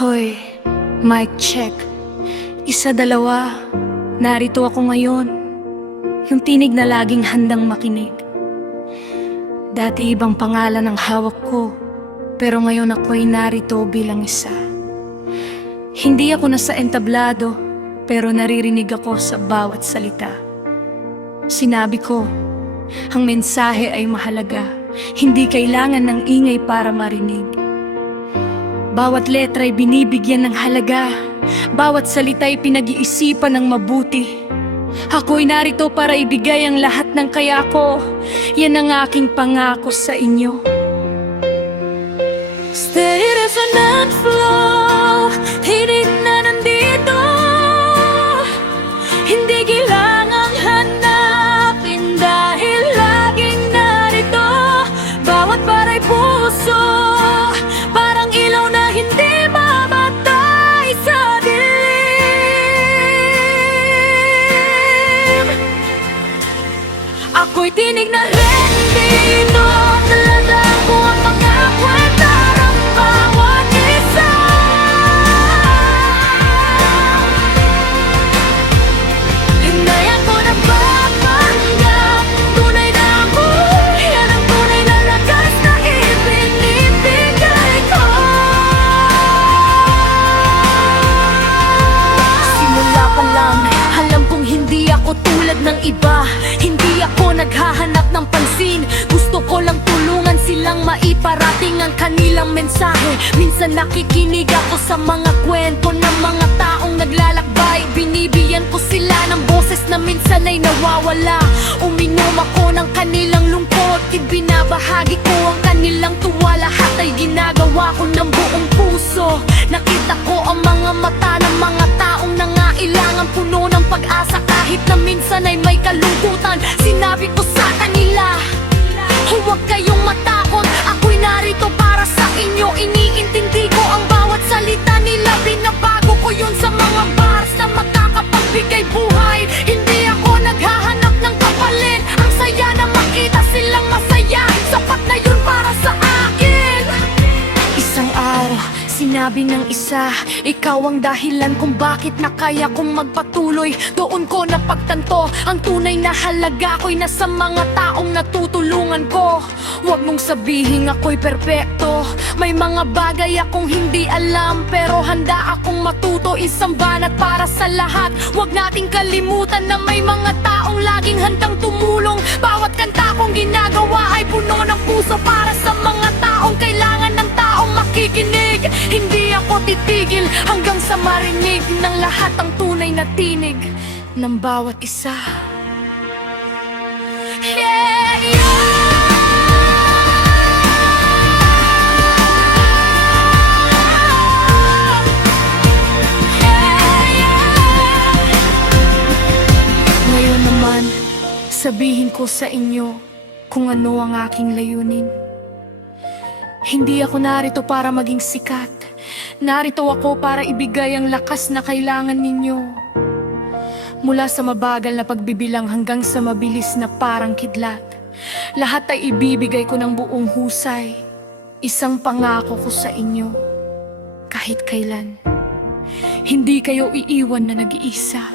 Hoy, mic check. Isa, dalawa, narito ako ngayon. Yung tinig na laging handang makinig. Dati ibang pangalan ang hawak ko, pero ngayon ako'y narito bilang isa. Hindi ako nasa entablado, pero naririnig ako sa bawat salita. Sinabi ko, ang mensahe ay mahalaga, hindi kailangan ng ingay para marinig. Bawat letra ay binibigyan ng halaga, bawat salita ay pinag-iisipan ng mabuti. Ako'y narito para ibigay ang lahat ng kaya ko. Yan ang aking pangako sa inyo. Stay resonant flow, hinig na nandito. Hindi kailangang hanapin dahil laging narito. Bawat baray puso, parang ilaw na hindi mamatay sa dilim. Ako'y tinig na rin dito, talada ko ang mga kwenta ng bawat isa. Hindayan ko na papanggap, tunay na ako, yan ang tunay na lakas na ibinibigay ko. Simula pa lang, alam kong hindi ako tulad ng iba. Hindi ako naghahanap ng pansin, gusto ko lang tulungan silang maiparating ang kanilang mensahe. Minsan nakikinig ako sa mga kwento ng mga taong naglalakbay. Binibigyan ko sila ng boses na minsan ay nawawala. Uminom ako ng kanilang lungkot, ibinabahagi ko ang kanilang tuwa. Lahat ay ginagawa ko ng buong puso. Nakita ko ang mga mata ng mga taong nangailangan, puno ng pag-asa kahit na minsan ay may kalungkutan. Sinabi ko sa kanila, huwag kayong matakot, ako'y narito para sa inyo. Iniintindi ko ang bawat salita nila, binabago ko yun sa mga bars na makakapagbigay buhay. Hindi ako naghahanap ng kapalit, ang saya na makita silang masaya, sapat na yun para sa akin. Isang araw, sinabi ng isa, ikaw ang dahilan kung bakit na kaya kong magpatuloy. Doon ko napagtanto, ang tunay na halaga ko'y nasa mga taong natutulungan ko. Huwag mong sabihin ako'y perpekto, may mga bagay akong hindi alam, pero handa akong matuto. Isang banat para sa lahat, huwag nating kalimutan na may mga taong laging handang tumulong. Bawat kanta kong ginagawa ay puno ng puso para sa mga taong kailangan ng taong makikinig. Hindi ako titigil hanggang sa marinig ng lahat ang tunay na tinig ng bawat isa. Yeah, yeah. Ngayon naman, sabihin ko sa inyo kung ano ang aking layunin. Hindi ako narito para maging sikat. Narito ako para ibigay ang lakas na kailangan ninyo. Mula sa mabagal na pagbibilang hanggang sa mabilis na parang kidlat, lahat ay ibibigay ko ng buong husay. Isang pangako ko sa inyo, kahit kailan, hindi kayo iiwan na nag-iisa.